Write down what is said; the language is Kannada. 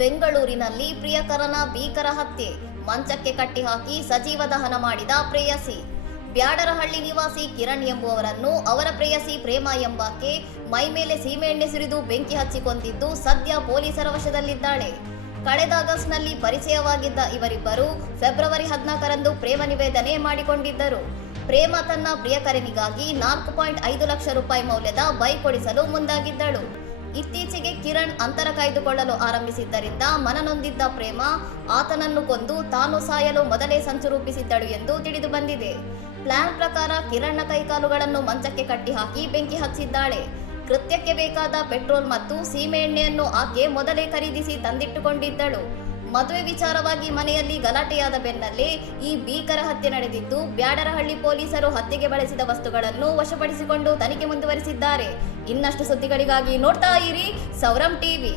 ಬೆಂಗಳೂರಿನಲ್ಲಿ ಪ್ರಿಯಕರನ ಭೀಕರ ಹತ್ಯೆ, ಮಂಚಕ್ಕೆ ಕಟ್ಟಿ ಹಾಕಿ ಸಜೀವ ದಹನ ಮಾಡಿದ ಪ್ರೇಯಸಿ. ಬ್ಯಾಡರಹಳ್ಳಿ ನಿವಾಸಿ ಕಿರಣ್ ಎಂಬುವವರನ್ನು ಅವರ ಪ್ರೇಯಸಿ ಪ್ರೇಮ ಎಂಬಾಕೆ ಮೈ ಮೇಲೆ ಸೀಮೆಎಣ್ಣೆ ಸುರಿದು ಬೆಂಕಿ ಹಚ್ಚಿ ಕೊಂದಿದ್ದು ಸದ್ಯ ಪೊಲೀಸರ ವಶದಲ್ಲಿದ್ದಾಳೆ. ಕಳೆದ ಆಗಸ್ಟ್ನಲ್ಲಿ ಪರಿಚಯವಾಗಿದ್ದ ಇವರಿಬ್ಬರು ಫೆಬ್ರವರಿ 14ರಂದು ಪ್ರೇಮ ನಿವೇದನೆ ಮಾಡಿಕೊಂಡಿದ್ದರು. ಪ್ರೇಮ ತನ್ನ ಪ್ರಿಯಕರನಿಗಾಗಿ 4.5 ಲಕ್ಷ ರೂಪಾಯಿ ಮೌಲ್ಯದ ಬೈಕ್ ಕೊಡಿಸಲು ಮುಂದಾಗಿದ್ದಳು. ಇತ್ತೀಚೆಗೆ ಕಿರಣ್ ಅಂತರ ಕಾಯ್ದುಕೊಳ್ಳಲು ಆರಂಭಿಸಿದ್ದರಿಂದ ಮನನೊಂದಿದ್ದ ಪ್ರೇಮ ಆತನನ್ನು ಕೊಂದು ತಾನು ಸಾಯಲು ಮೊದಲೇ ಸಂಚು ರೂಪಿಸಿದ್ದಳು ಎಂದು ತಿಳಿದು ಬಂದಿದೆ. ಪ್ಲಾನ್ ಪ್ರಕಾರ ಕಿರಣ್ನ ಕೈಕಾಲುಗಳನ್ನು ಮಂಚಕ್ಕೆ ಕಟ್ಟಿ ಹಾಕಿ ಬೆಂಕಿ ಹಚ್ಚಿದ್ದಾಳೆ. ಕೃತ್ಯಕ್ಕೆ ಬೇಕಾದ ಪೆಟ್ರೋಲ್ ಮತ್ತು ಸೀಮೆಎಣ್ಣೆಯನ್ನು ಆಕೆ ಮೊದಲೇ ಖರೀದಿಸಿ ತಂದಿಟ್ಟುಕೊಂಡಿದ್ದಳು. ಮದುವೆ ವಿಚಾರವಾಗಿ ಮನೆಯಲ್ಲಿ ಗಲಾಟೆಯಾದ ಬೆನ್ನಲ್ಲೇ ಈ ಭೀಕರ ಹತ್ಯೆ ನಡೆದಿದ್ದು, ಬ್ಯಾಡರಹಳ್ಳಿ ಪೊಲೀಸರು ಹತ್ಯೆಗೆ ಬಳಸಿದ ವಸ್ತುಗಳನ್ನು ವಶಪಡಿಸಿಕೊಂಡು ತನಿಖೆ ಮುಂದುವರಿಸಿದ್ದಾರೆ. ಇನ್ನಷ್ಟು ಸುದ್ದಿಗಳಿಗಾಗಿ ನೋಡ್ತಾ ಇರಿ ಸೌರಂ ಟಿವಿ.